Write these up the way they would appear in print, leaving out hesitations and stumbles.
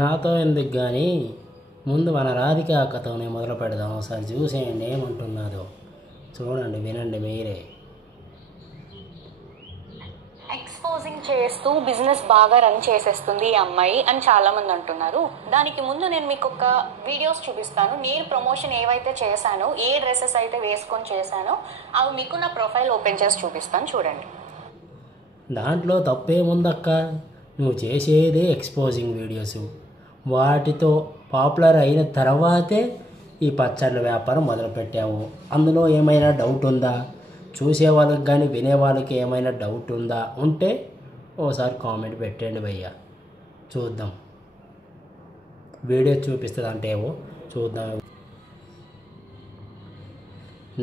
నాతో ఎందుకు కానీ ముందు మన రాధిక అక్కతోనే మొదలు పెడదాం. ఒకసారి చూసేయండి ఏమంటున్నదో. చూడండి, వినండి మీరే. ఎక్స్పోజింగ్ చేస్తూ బిజినెస్ బాగా రన్ చేసేస్తుంది ఈ అమ్మాయి అని చాలామంది అంటున్నారు. దానికి ముందు నేను మీకు ఒక వీడియోస్ చూపిస్తాను. నేను ప్రమోషన్ ఏవైతే చేశానో, ఏ డ్రెస్సెస్ అయితే వేసుకొని చేశానో అవి మీకు నా ప్రొఫైల్ ఓపెన్ చేసి చూపిస్తాను, చూడండి. దాంట్లో తప్పేముందక్క, నువ్వు చేసేదే ఎక్స్పోజింగ్ వీడియోస్. వాటితో పాపులర్ అయిన తర్వాతే ఈ పచ్చళ్ళ వ్యాపారం మొదలుపెట్టావు. అందులో ఏమైనా డౌట్ ఉందా? చూసే వాళ్ళకి కానీ వినే వాళ్ళకి ఏమైనా డౌట్ ఉందా? ఉంటే ఓసారి కామెంట్ పెట్టండి భయ్యా, చూద్దాం. వీడియో చూపిస్తుంది అంటే ఏవో చూద్దాం.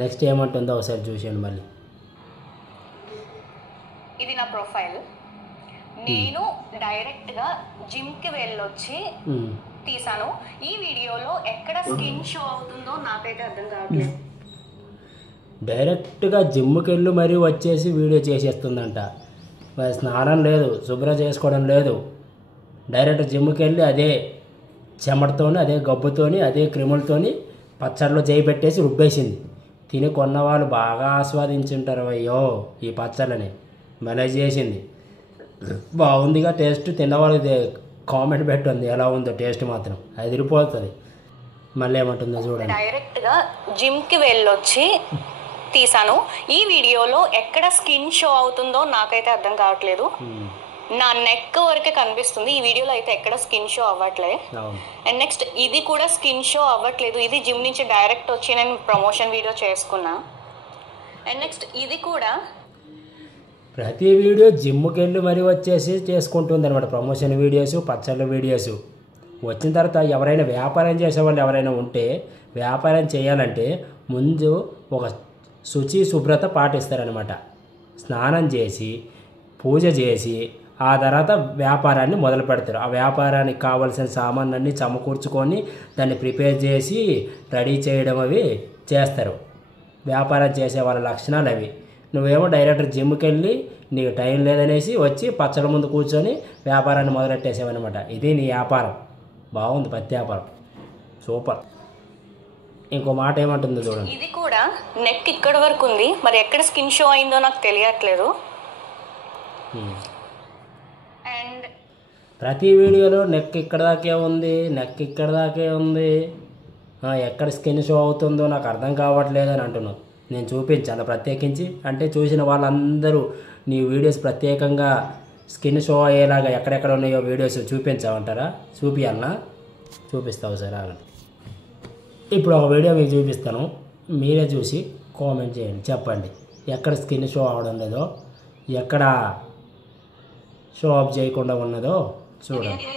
నెక్స్ట్ ఏమంటుందో ఒకసారి చూసేయండి మళ్ళీ. ఇది నా ప్రొఫైల్. నేను డైరెక్ట్గా జిమ్కి వెళ్ళొచ్చి తీసాను. ఈ వీడియోలో ఎక్కడ స్కిన్ షో అవుతుందో నాకైతే అర్థం కావట్లేదు. డైరెక్ట్గా జిమ్కి వెళ్ళి మరీ వచ్చేసి వీడియో చేసేస్తుందంట. స్నానం లేదు, శుభ్రం చేసుకోవడం లేదు. డైరెక్ట్ జిమ్కి వెళ్ళి అదే చెమటతోని, అదే గబ్బుతోని, అదే క్రిములతోని పచ్చడిలో చేయి పెట్టేసి రుబ్బేసింది. తిని కొన్న వాళ్ళు బాగా ఆస్వాదించుంటారు. అయ్యో ఈ పచ్చళ్ళని భలే చేసింది, బాగుందిగా టేస్ట్. తిన్నవాళ్ళకి కామెంట్ పెట్టండి ఎలా ఉందో టేస్ట్, మాత్రం అది తిరిగిపోతుంది. మళ్ళీ ఏమంటుందో చూడండి. డైరెక్ట్గా జిమ్కి వెళ్ళొచ్చి తీసాను. ఈ వీడియోలో ఎక్కడ స్కిన్ షో అవుతుందో నాకైతే అర్థం కావట్లేదు. నా నెక్ వరకే కనిపిస్తుంది. ఈ వీడియోలో అయితే ఎక్కడ స్కిన్ షో అవ్వట్లేదు. అండ్ నెక్స్ట్ ఇది కూడా స్కిన్ షో అవ్వట్లేదు. ఇది జిమ్ నుంచి డైరెక్ట్ వచ్చి నేను ప్రమోషన్ వీడియో చేసుకున్నా. అండ్ నెక్స్ట్ ఇది కూడా ప్రతి వీడియో జిమ్కి వెళ్ళి మరీ వచ్చేసి చేసుకుంటుంది అనమాట. ప్రమోషన్ వీడియోస్, పచ్చళ్ళ వీడియోస్. వచ్చిన తర్వాత ఎవరైనా వ్యాపారం చేసేవాళ్ళు ఎవరైనా ఉంటే, వ్యాపారం చేయాలంటే ముందు ఒక శుచి శుభ్రత పాటిస్తారనమాట. స్నానం చేసి పూజ చేసి ఆ తర్వాత వ్యాపారాన్ని మొదలు పెడతారు. ఆ వ్యాపారానికి కావాల్సిన సామాన్లన్నీ సమకూర్చుకొని దాన్ని ప్రిపేర్ చేసి రెడీ చేయడం అవి చేస్తారు. వ్యాపారం చేసే వాళ్ళ లక్షణాలు అవి. నువ్వేమో డైరెక్ట్ జిమ్కి వెళ్ళి నీకు టైం లేదనేసి వచ్చి పచ్చళ్ళ ముందు కూర్చొని వ్యాపారాన్ని మొదలెట్టేసావన్నమాట. ఇది నీ వ్యాపారం. బాగుంది, పత్తి వ్యాపారం సూపర్. ఇంకో మాట ఏమంటుందో చూడండి. ఇది కూడా నెక్ ఇక్కడ వరకు ఉంది, మరి ఎక్కడ స్కిన్ షో అయిందో నాకు తెలియట్లేదు. అండ్ ప్రతి వీడియోలో నెక్ ఇక్కడ దాకే ఉంది, నెక్ ఇక్కడ దాకే ఉంది, ఎక్కడ స్కిన్ షో అవుతుందో నాకు అర్థం కావట్లేదు అని అంటున్నావు. నేను చూపించాను ప్రత్యేకించి, అంటే చూసిన వాళ్ళందరూ నీ వీడియోస్ ప్రత్యేకంగా స్కిన్ షో అయ్యేలాగా ఎక్కడెక్కడ ఉన్నాయో వీడియోస్ చూపించామంటారా? చూపించాలనా? చూపిస్తావు సార్ ఆగండి. ఇప్పుడు ఒక వీడియో మీకు చూపిస్తాను, మీరే చూసి కామెంట్ చేయండి, చెప్పండి ఎక్కడ స్కిన్ షో అవడం లేదో, ఎక్కడ షో ఆఫ్ చేయకుండా ఉన్నదో చూడండి.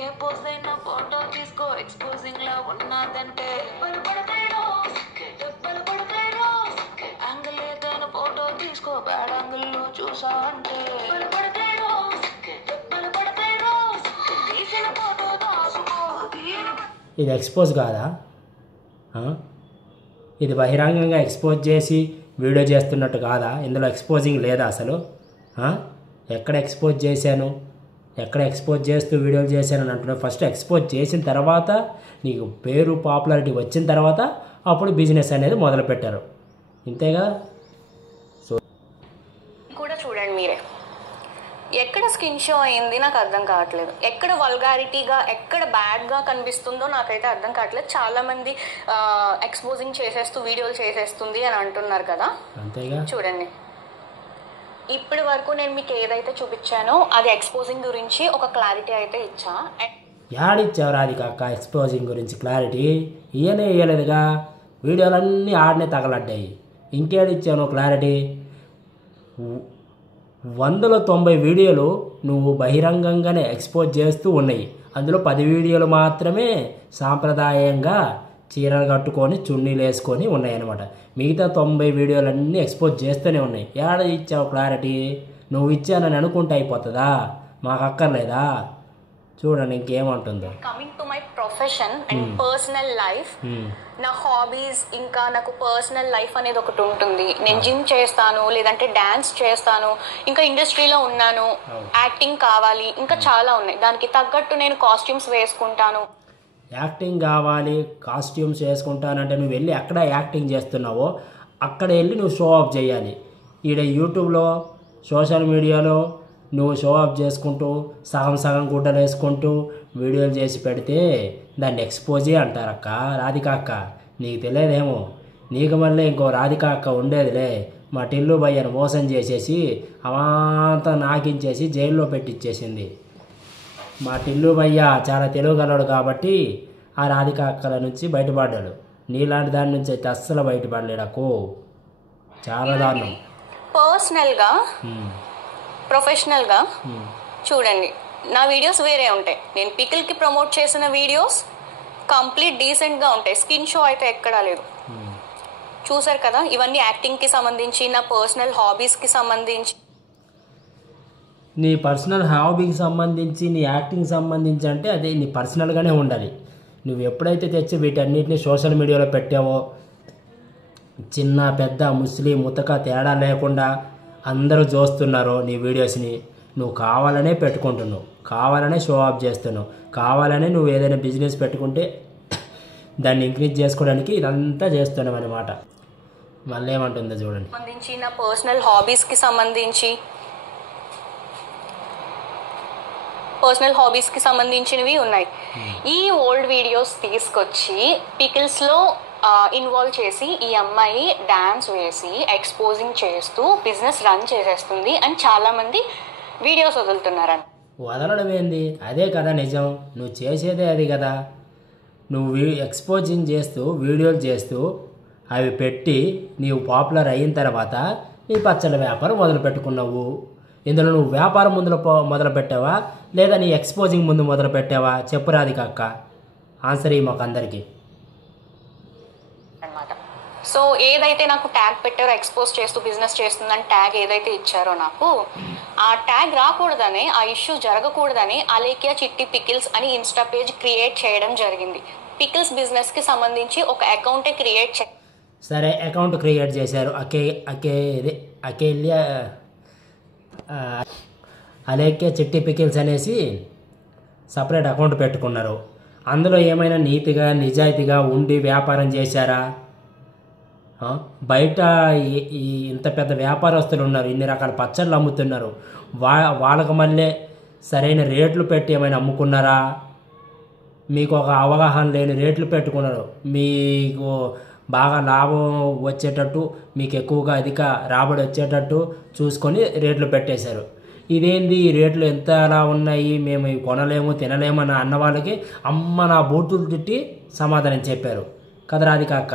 ఇది ఎక్స్పోజ్ కాదా? ఇది బహిరంగంగా ఎక్స్పోజ్ చేసి వీడియో చేస్తున్నట్టు కాదా? ఇందులో ఎక్స్పోజింగ్ లేదా అసలు? ఎక్కడ ఎక్స్పోజ్ చేశాను, ఎక్కడ ఎక్స్పోజ్ చేస్తూ వీడియోలు చేశాను అని అంటున్నాను. ఫస్ట్ ఎక్స్పోజ్ చేసిన తర్వాత నీకు పేరు పాపులారిటీ వచ్చిన తర్వాత అప్పుడు బిజినెస్ అనేది మొదలు పెట్టారు, ఇంతేగా? సో కూడా చూడండి మీరే, ఎక్కడ స్కిన్ షో అయింది నాకు అర్థం కావట్లేదు. ఎక్కడ వల్గారిటీగా, ఎక్కడ బ్యాడ్గా కనిపిస్తుందో నాకైతే అర్థం కావట్లేదు. చాలామంది ఎక్స్పోజింగ్ చేసేస్తూ వీడియోలు చేసేస్తుంది అని అంటున్నారు కదా, అంతేగా? చూడండి, ఇప్పటి వరకు నేను మీకు ఏదైతే చూపించానో అది ఎక్స్పోజింగ్ గురించి ఒక క్లారిటీ అయితే ఇచ్చా. యాడిచ్చావు రాధిక అక్క ఎక్స్పోజింగ్ గురించి క్లారిటీ? ఇయ్యలేదుగా, వీడియోలన్నీ ఆడనే తగలడ్డాయి. ఇంకేడిచ్చావు క్లారిటీ? 190 వీడియోలు నువ్వు బహిరంగంగానే ఎక్స్పోజ్ చేస్తూ ఉన్నాయి. అందులో 10 వీడియోలు మాత్రమే సాంప్రదాయంగా చీరలు కట్టుకొని చున్నీలు వేసుకొని ఉన్నాయన్నమాట. మిగతా 90 వీడియోలన్నీ ఎక్స్పోజ్ చేస్తూనే ఉన్నాయి. ఏడ ఇచ్చావు క్లారిటీ? నువ్వు ఇచ్చానని అనుకుంటే అయిపోతుందా? మాకు అక్కర్లేదా? చూడండి ఇంకేమంటుందో. Coming to my profession and personal life, నా హాబీస్ ఇంకా నాకు పర్సనల్ లైఫ్ అనేది ఒకటి ఉంటుంది. నేను జిమ్ చేస్తాను, లేదంటే డాన్స్ చేస్తాను, ఇంకా ఇండస్ట్రీలో ఉన్నాను, యాక్టింగ్ కావాలి, ఇంకా చాలా ఉన్నాయి. దానికి తగ్గట్టు నేను కాస్ట్యూమ్స్ వేసుకుంటాను. యాక్టింగ్ కావాలి, కాస్ట్యూమ్స్ వేసుకుంటానంటే నువ్వు వెళ్ళి ఎక్కడ యాక్టింగ్ చేస్తున్నావో అక్కడ వెళ్ళి నువ్వు షో ఆఫ్ చేయాలి. ఈడ యూట్యూబ్లో సోషల్ మీడియాలో నువ్వు షో ఆఫ్ చేసుకుంటూ సగం సగం గుడ్డలు వేసుకుంటూ వీడియోలు చేసి పెడితే దాన్ని ఎక్స్పోజే అంటారక్క. రాధిక అక్క నీకు తెలియదేమో, నీకు మళ్ళీ ఇంకో రాధిక అక్క ఉండేదిలే. మా టిల్లు భయ్యను మోసం చేసేసి అవంతా నాకించేసి జైల్లో పెట్టించేసింది. మా టిల్లు భయ్య చాలా తెలుగుగలడు కాబట్టి ఆ రాధిక అక్కల నుంచి బయటపడ్డాడు. నీలాంటి దాని నుంచి అయితే అస్సలు బయటపడలేడకు. చాలా దారుణం. పర్సనల్గా ప్రొఫెషనల్గా చూడండి, నా వీడియోస్ వేరే ఉంటాయి. నేను పికిల్కి ప్రమోట్ చేసిన వీడియోస్ కంప్లీట్ డీసెంట్గా ఉంటాయి. స్కిన్ షో అయితే ఎక్కడా లేదు. చూసారు కదా, ఇవన్నీ యాక్టింగ్కి సంబంధించి, నా పర్సనల్ హాబీస్కి సంబంధించి. నీ పర్సనల్ హాబీకి సంబంధించి, నీ యాక్టింగ్ సంబంధించి అంటే అది నీ పర్సనల్గానే ఉండాలి. నువ్వు ఎప్పుడైతే తెచ్చి వీటన్నిటిని సోషల్ మీడియాలో పెట్టావో, చిన్న పెద్ద ముస్లిం ముతక తేడా లేకుండా అందరూ చూస్తున్నారో నీ వీడియోస్ని, నువ్వు కావాలనే పెట్టుకుంటున్నావు, కావాలనే షో ఆఫ్ చేస్తున్నావు, కావాలనే నువ్వు ఏదైనా బిజినెస్ పెట్టుకుంటే దాన్ని ఇంక్రీజ్ చేసుకోవడానికి ఇదంతా చేస్తున్నావు అన్నమాట. మళ్ళీ ఏమంటుందో చూడండి. సంబంధించి నా పర్సనల్ హాబీస్కి సంబంధించినవి ఉన్నాయి. ఈ ఓల్డ్ వీడియోస్ తీసుకొచ్చి పికిల్స్లో ఇన్వాల్వ్ చేసి ఈ అమ్మాయి డాన్స్ వేసి ఎక్స్పోజింగ్ చేస్తూ బిజినెస్ రన్ చేసేస్తుంది అని చాలామంది వీడియోస్ వదులుతున్నారని. వదలడం ఏంది? అదే కదా నిజం. నువ్వు చేసేదే అది కదా. నువ్వు ఎక్స్పోజింగ్ చేస్తూ వీడియోలు చేస్తూ అవి పెట్టి నీవు పాపులర్ అయిన తర్వాత నీ పచ్చళ్ళ వ్యాపారం మొదలు పెట్టుకున్నావు. ఇందులో నువ్వు వ్యాపారం మొదలు పెట్టావా లేదా నీ ఎక్స్పోజింగ్ ముందు మొదలు పెట్టావా? చెప్పు రాధిక అక్క, ఆన్సర్ ఇవ్వు మాకు అందరికీ. సో ఏదైతే నాకు ట్యాగ్ పెట్టారో, ఎక్స్పోజ్ చేస్తూ బిజినెస్ చేస్తుందని ట్యాగ్ ఏదైతే ఇచ్చారో నాకు, ఆ ట్యాగ్ రాకూడదని, ఆ ఇష్యూ జరగకూడదని అలేఖ్య చిట్టి పికిల్స్ అని ఇన్స్టా పేజ్ క్రియేట్ చేయడం జరిగింది. పికిల్స్ బిజినెస్కి సంబంధించి ఒక అకౌంటే క్రియేట్ సరే, అకౌంట్ క్రియేట్ చేశారు. అలేఖ్య చిట్టి పికిల్స్ అనేసి సపరేట్ అకౌంట్ పెట్టుకున్నారు. అందులో ఏమైనా నీతిగా నిజాయితీగా ఉండి వ్యాపారం చేశారా? బయట ఇంత పెద్ద వ్యాపారస్తులు ఉన్నారు, ఇన్ని రకాల పచ్చళ్ళు అమ్ముతున్నారు. వాళ్ళకు మళ్ళీ సరైన రేట్లు పెట్టి ఏమైనా అమ్ముకున్నారా? మీకు ఒక అవగాహన లేని రేట్లు పెట్టుకున్నారు. మీకు బాగా లాభం వచ్చేటట్టు, మీకు ఎక్కువగా అధిక రాబడి వచ్చేటట్టు చూసుకొని రేట్లు పెట్టేశారు. ఇదేంది ఈ రేట్లు ఎంత అలా ఉన్నాయి, మేము కొనలేము తినలేము అని అన్న వాళ్ళకి అమ్మ నా బూతులు తిట్టి సమాధానం చెప్పారు కదా రాధిక అక్క.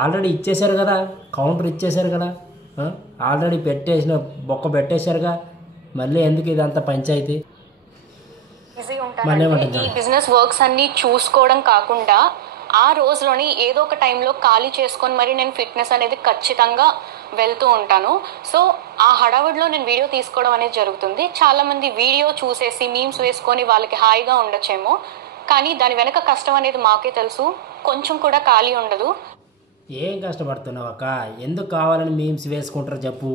ఆల్రెడీ ఇచ్చేశారు కదా, కౌంటర్ ఇచ్చేశారు కదా, ఆల్రెడీ పెట్టేసిన బొక్క పెట్టేశారుగా, మళ్ళీ ఎందుకు ఇదంతా పంచాయతీ? ఈ బిజినెస్ వర్క్స్ అన్ని చూసుకోవడం కాకుండా ఆ రోజులోని ఏదో ఒక టైంలో ఖాళీ చేసుకొని మరి నేను ఫిట్నెస్ అనేది ఖచ్చితంగా వెళ్తూ ఉంటాను. సో ఆ హడావుడిలో నేను వీడియో తీసుకోవడం అనేది జరుగుతుంది. చాలామంది వీడియో చూసేసి మీమ్స్ వేసుకొని వాళ్ళకి హాయిగా ఉండొచ్చేమో, కానీ దాని వెనక కష్టం అనేది మాకే తెలుసు. కొంచెం కూడా ఖాళీ ఉండదు. ఏం కష్టపడుతున్నావు అక్క? ఎందుకు కావాలని మీమ్స్ వేసుకుంటారు చెప్పు?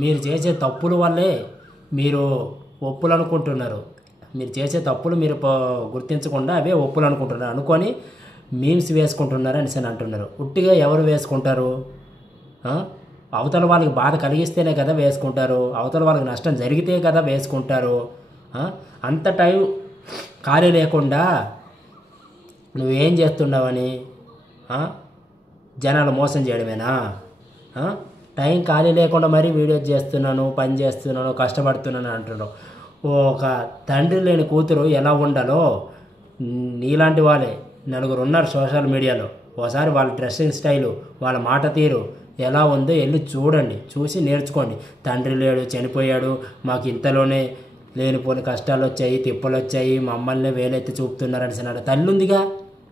మీరు చేసే తప్పుల వల్లే మీరు ఒప్పులు అనుకుంటున్నారు. మీరు చేసే తప్పులు మీరు గుర్తించకుండా అవే ఒప్పులు అనుకుంటున్నారు అనుకొని మీమ్స్ వేసుకుంటున్నారు అని అంటున్నారు. ఉట్టిగా ఎవరు వేసుకుంటారు? అవతల వాళ్ళకి బాధ కలిగిస్తేనే కదా వేసుకుంటారు, అవతల వాళ్ళకి నష్టం జరిగితే కదా వేసుకుంటారు. అంత టైం ఖాళీ లేకుండా నువ్వేం చేస్తున్నావని జనాలు మోసం చేయడమేనా? టైం ఖాళీ లేకుండా మరీ వీడియోస్ చేస్తున్నాను, పని చేస్తున్నాను, కష్టపడుతున్నాను అంటున్నావు. ఒక తండ్రి లేని కూతురు ఎలా ఉండాలో నీలాంటి వాళ్ళే నలుగురు ఉన్నారు సోషల్ మీడియాలో. ఒకసారి వాళ్ళ డ్రెస్సింగ్ స్టైలు, వాళ్ళ మాట తీరు ఎలా ఉందో వెళ్ళి చూడండి, చూసి నేర్చుకోండి. తండ్రి లేడు, చనిపోయాడు, మాకు ఇంతలోనే లేనిపోని కష్టాలు వచ్చాయి, తిప్పలు వచ్చాయి, మమ్మల్ని వేలెత్తి చూపుతున్నారని అన్నాడు. తల్లి ఉందిగా,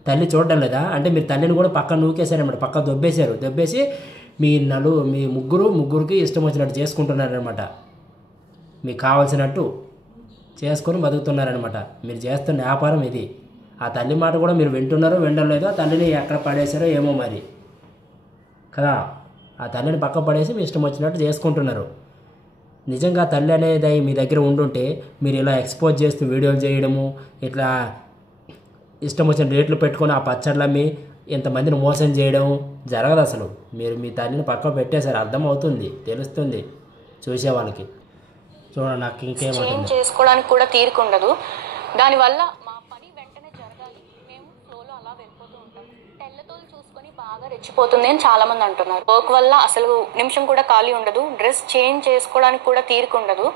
తల్లి చూడడం లేదా? అంటే మీరు తల్లిని కూడా పక్కన నూకేశారనమాట, పక్క దొబ్బేసి మీ ముగ్గురికి ఇష్టం వచ్చినట్టు చేసుకుంటున్నారనమాట. మీకు కావాల్సినట్టు చేసుకొని బతుకుతున్నారనమాట. మీరు చేస్తున్న వ్యాపారం ఇది. ఆ తల్లి మాట కూడా మీరు వింటున్నారో వినలేదో, ఆ తల్లిని ఎక్కడ పడేశారో ఏమో మరి కదా. ఆ తల్లిని పక్క పడేసి మీ ఇష్టం వచ్చినట్టు చేసుకుంటున్నారు. నిజంగా తల్లి అనేది మీ దగ్గర ఉండుంటే మీరు ఇలా ఎక్స్పోజ్ చేస్తూ వీడియోలు చేయడము, ఇట్లా ఇష్టం వచ్చిన రేట్లు పెట్టుకొని ఆ పచ్చళ్ళు అమ్మి ఇంతమందిని మోసం చేయడం జరగదు అసలు. మీరు మీ తల్లిని పక్క పెట్టేశారు, అర్థమవుతుంది, తెలుస్తుంది చూసే వాళ్ళకి. చూడండి, నాకు ఇంకేమంటుంది, చేసుకోవడానికి కూడా తీరుకుండదు. దానివల్ల మా పని వెంటనే జరగాలి, మేము ఫ్లోలో అలా వెళ్ళిపోతూ ఉంటాం. తెల్లతోలు చూసుకొని బాగా రెచ్చిపోతుంది అని చాలా మంది అంటున్నారు. వర్క్ వల్ల అసలు నిమిషం కూడా ఖాళీ ఉండదు, డ్రెస్ చేంజ్ చేసుకోవడానికి కూడా తీరుకుండదు.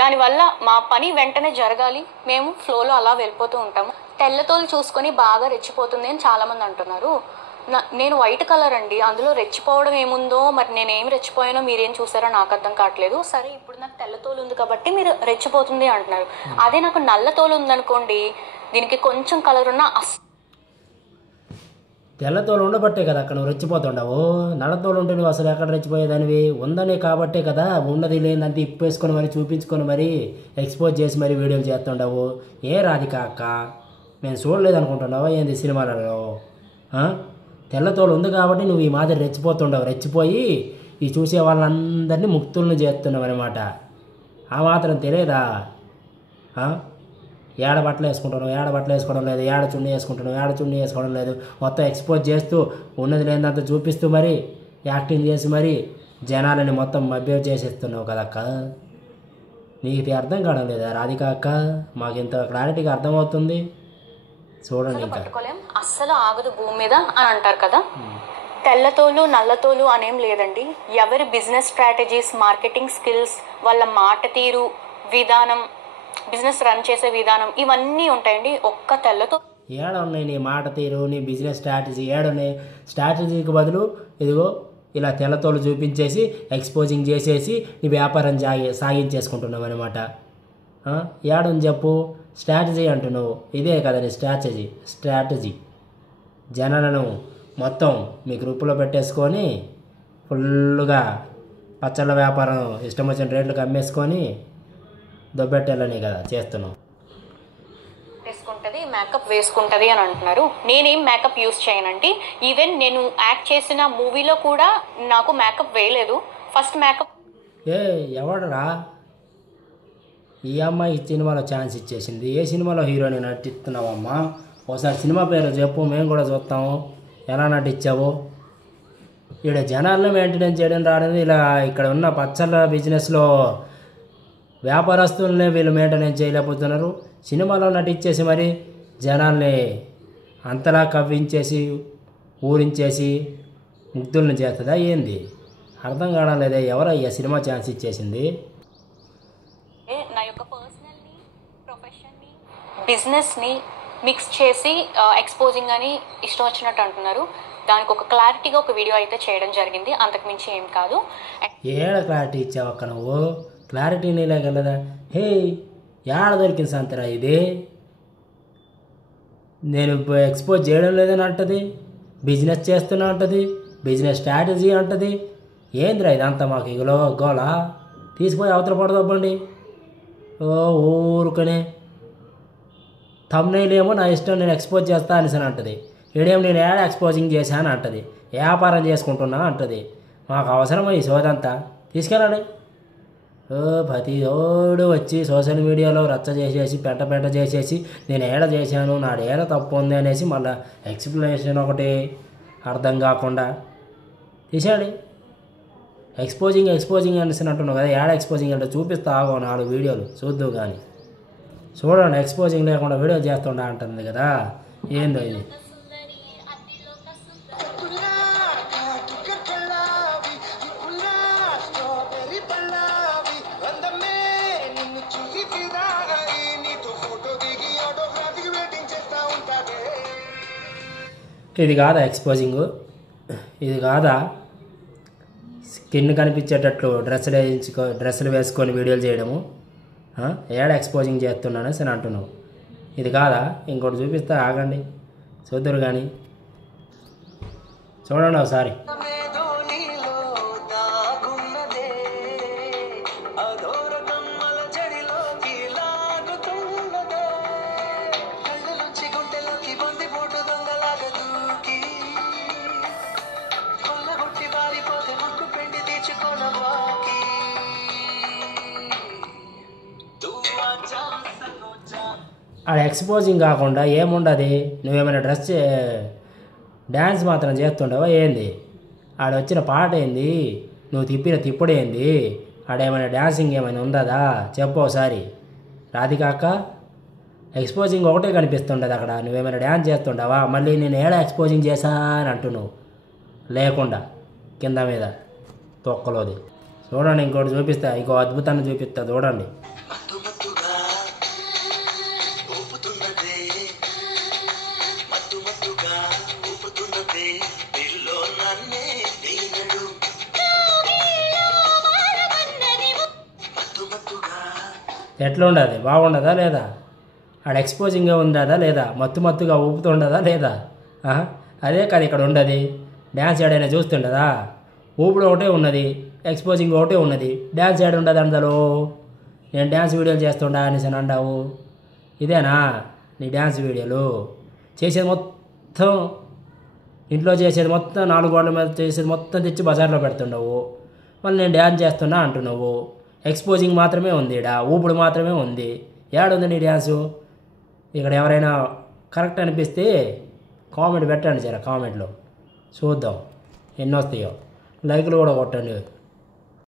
దానివల్ల మా పని వెంటనే జరగాలి, మేము ఫ్లోలో అలా వెళ్ళిపోతూ ఉంటాము. తెల్లతోలు చూసుకొని బాగా రెచ్చిపోతుంది అని చాలా మంది అంటున్నారు. నేను వైట్ కలర్ అండి, అందులో రెచ్చిపోవడం ఏముందో, మరి నేనేం రెచ్చిపోయానో మీరేం చూసారో నాకు అర్థం కావట్లేదు. సరే, ఇప్పుడు నాకు తెల్లతోలు ఉంది కాబట్టి మీరు రెచ్చిపోతుంది అంటున్నారు. అదే నాకు నల్లతోలు ఉందనుకోండి, దీనికి కొంచెం కలర్ ఉన్న తెల్లతోలు ఉండబట్టే కదా అక్కడ నువ్వు రెచ్చిపోతుండవు. నల్లతోలు ఉంటే నువ్వు అసలు ఎక్కడ రెచ్చిపోయేదానివి? ఉందనే కాబట్టే కదా ఉన్నది లేదంతా ఇప్పేసుకొని మరి చూపించుకొని మరి ఎక్స్పోజ్ చేసి మరి వీడియోలు చేస్తుండవు. ఏ రాధిక అక్క, మేము చూడలేదు అనుకుంటున్నావా ఏంది సినిమాలలో? తెల్లతోలు ఉంది కాబట్టి నువ్వు ఈ మాదిరి రెచ్చిపోతుండవు. రెచ్చిపోయి ఈ చూసే వాళ్ళందరినీ ముక్తులను చేస్తున్నావు అనమాట. ఆ మాత్రం తెలియదా? ఏడ బట్టలు వేసుకుంటున్నావు, ఏడ బట్టలు వేసుకోవడం లేదు, ఏడ చున్నీ వేసుకుంటున్నావు, ఏడ చున్నీ వేసుకోవడం లేదు, మొత్తం ఎక్స్పోజ్ చేస్తూ ఉన్నది లేదంతా చూపిస్తూ మరి యాక్టింగ్ చేసి మరి జనాలని మొత్తం మభ్య చేసేస్తున్నావు కదక్క. నీకు అర్థం కావడం లేదా రాధిక అక్క? మాకు ఇంత క్లారిటీగా అర్థమవుతుంది. చూడండి, ఇంకా పట్టుకోలేం, అస్సలు ఆగదు భూమి మీద అని అంటారు కదా. తెల్లతోలు నల్లతోలు అనేం లేదండి. ఎవరి బిజినెస్ స్ట్రాటజీస్, మార్కెటింగ్ స్కిల్స్, వాళ్ళ మాట తీరు, విధానం, బిజినెస్ రన్ చేసే విధానం, ఇవన్నీ ఉంటాయండి. ఒక్క తెల్లతో ఏడ ఉన్నాయి నీ మాట తీరు, నీ బిజినెస్ స్ట్రాటజీ ఏడున్నాయి? స్ట్రాటజీకి బదులు ఇదిగో ఇలా తెల్లతోలు చూపించేసి ఎక్స్పోజింగ్ చేసేసి నీ వ్యాపారం సాగించేసుకుంటున్నావు అనమాట. ఏడని చెప్పు, స్ట్రాటజీ అంటున్నావు. ఇదే కదా నీ స్ట్రాటజీ. జనాలను మొత్తం మీ గ్రూపులో పెట్టేసుకొని ఫుల్గా పచ్చళ్ళ వ్యాపారం ఇష్టం వచ్చిన రేట్లకు అమ్మేసుకొని దొబ్బెట్టేళ్ళని కదా చేస్తున్నావు. వేసుకుంటుంది, మేకప్ వేసుకుంటుంది అని అంటున్నారు. నేనేం మేకప్ యూజ్ చేయనండి. ఈవెన్ నేను యాక్ట్ చేసిన మూవీలో కూడా నాకు మేకప్ వేయలేదు. ఫస్ట్ మేకప్ ఎవడరా ఈ అమ్మాయి సినిమాలో ఛాన్స్ ఇచ్చేసింది? ఏ సినిమాలో హీరోని నటిస్తున్నావమ్మా? ఒకసారి సినిమా పేరు చెప్పు, మేము కూడా చూస్తాము ఎలా నటించావు. ఇక్కడ జనాలను మెయింటెనెన్స్ చేయడం రావడం, ఇలా ఇక్కడ ఉన్న పచ్చళ్ళ బిజినెస్లో వ్యాపారస్తులనే వీళ్ళు మెయింటెనెన్స్ చేయలేకపోతున్నారు. సినిమాలో నటించేసి మరి జనాల్ని అంతలా కవ్వించేసి ఊరించేసి ముగ్ధులను చేస్తుందా ఏంది? అర్థం కావడం లేదా? ఎవరయ్యా సినిమా ఛాన్స్ ఇచ్చేసింది? నా యొక్క పర్సనల్ని, ప్రొఫెషన్ని, బిజినెస్ని మిక్స్ చేసి ఎక్స్పోజింగ్ అని ఇష్టం వచ్చినట్టు అంటున్నారు. దానికి ఒక క్లారిటీగా ఒక వీడియో అయితే చేయడం జరిగింది, అంతకుమించి ఏం కాదు. ఏడ క్లారిటీ ఇచ్చావు అక్క నువ్వు? క్లారిటీ నీలేగలదా? హే, ఏడ దొరికింది సంతరా ఇది? నేను ఎక్స్పోజ్ చేయడం లేదని అంటది, బిజినెస్ చేస్తున్నా అంటది, బిజినెస్ స్ట్రాటజీ అంటది. ఏంద్రా ఇదంతా మాకు ఇగలో గోలా? తీసుకుపోయి అవతల పడదవ్వండి. ఊరుకనే థంబ్నెయిల్ ఏమో నా ఇష్టం, నేను ఎక్స్పోజ్ చేస్తా అనేసి అంటది. ఈడేమో నేను యాడ్ ఎక్స్పోజింగ్ చేశాను అంటది, వ్యాపారం చేసుకుంటున్నా అంటది. మాకు అవసరమా ఈ సోదంతా? తీసుకెళ్ళండి. ప్రతిోడు వచ్చి సోషల్ మీడియాలో రచ్చ చేసేసి పెంట చేసేసి నేను ఏడ చేశాను, నాడు ఏడ తప్పు ఉంది అనేసి మళ్ళీ ఎక్స్ప్లెనేషన్ ఒకటి అర్థం కాకుండా తీసేయండి. ఎక్స్పోజింగ్ అనేసి అంటున్నావు కదా, ఏడ ఎక్స్పోజింగ్ అంటే చూపిస్తా ఆగో 4 వీడియోలు చూద్దు కానీ. చూడండి, ఎక్స్పోజింగ్ లేకుండా వీడియో చేస్తుండా అంటుంది కదా, ఏందో ఇది? ఇది కాదా ఎక్స్పోజింగ్? ఇది కాదా స్కిన్ కనిపించేటట్లు డ్రెస్సులు వేసుకొని వీడియోలు చేయడము? ఏడ ఎక్స్పోజింగ్ చేస్తున్నాను అని అంటున్నావు. ఇది కాదా? ఇంకోటి చూపిస్తా ఆగండి, చూద్దరు కానీ. చూడండి ఒకసారి. ఆడ ఎక్స్పోజింగ్ కాకుండా ఏముండదు. నువ్వేమైనా డ్యాన్స్ మాత్రం చేస్తుండవా ఏంది? ఆడ వచ్చిన పాట ఏంది? నువ్వు తిప్పిన తిప్పుడు ఏంది? ఆడేమైనా డ్యాన్సింగ్ ఏమైనా ఉందా చెప్పు ఒకసారి. రాధికాక ఎక్స్పోజింగ్ ఒకటే కనిపిస్తుండదు అక్కడ. నువ్వేమైనా డ్యాన్స్ చేస్తుండవా? మళ్ళీ నేను ఏడా ఎక్స్పోజింగ్ చేశా అని అంటున్నావు లేకుండా కింద మీద తొక్కలోది. చూడండి ఇంకోటి చూపిస్తా, ఇంకో అద్భుతాన్ని చూపిస్తా చూడండి. ఎట్లా ఉండదు? బాగుండదా లేదా? ఆడ ఎక్స్పోజింగ్గా ఉండదా లేదా? మత్తుగా ఊపుతుండదా లేదా? అదే కాదు ఇక్కడ ఉండదు. డ్యాన్స్ ఏడైనా చూస్తుండదా? ఊపుడు ఒకటే ఉన్నది, ఎక్స్పోజింగ్ ఒకటే ఉన్నది. డ్యాన్స్ ఏడు ఉండదు అందులో. నేను డ్యాన్స్ వీడియోలు చేస్తుండా అనేసి అని అంటావు. ఇదేనా నీ డ్యాన్స్ వీడియోలు? చేసేది మొత్తం ఇంట్లో చేసేది మొత్తం 4 గోడల మీద చేసేది మొత్తం తెచ్చి బజార్లో పెడుతుండవు. మళ్ళీ నేను డ్యాన్స్ చేస్తున్నా అంటున్నావు. ఎక్స్పోజింగ్ మాత్రమే ఉంది, ఇక్కడ ఊపుడు మాత్రమే ఉంది. ఏడుంది నీ డ్యాన్సు? ఇక్కడ ఎవరైనా కరెక్ట్ అనిపిస్తే కామెంట్ పెట్టండి జర, కామెంట్లో చూద్దాం ఎన్ని వస్తాయో. లైక్లు కూడా కొట్టండి.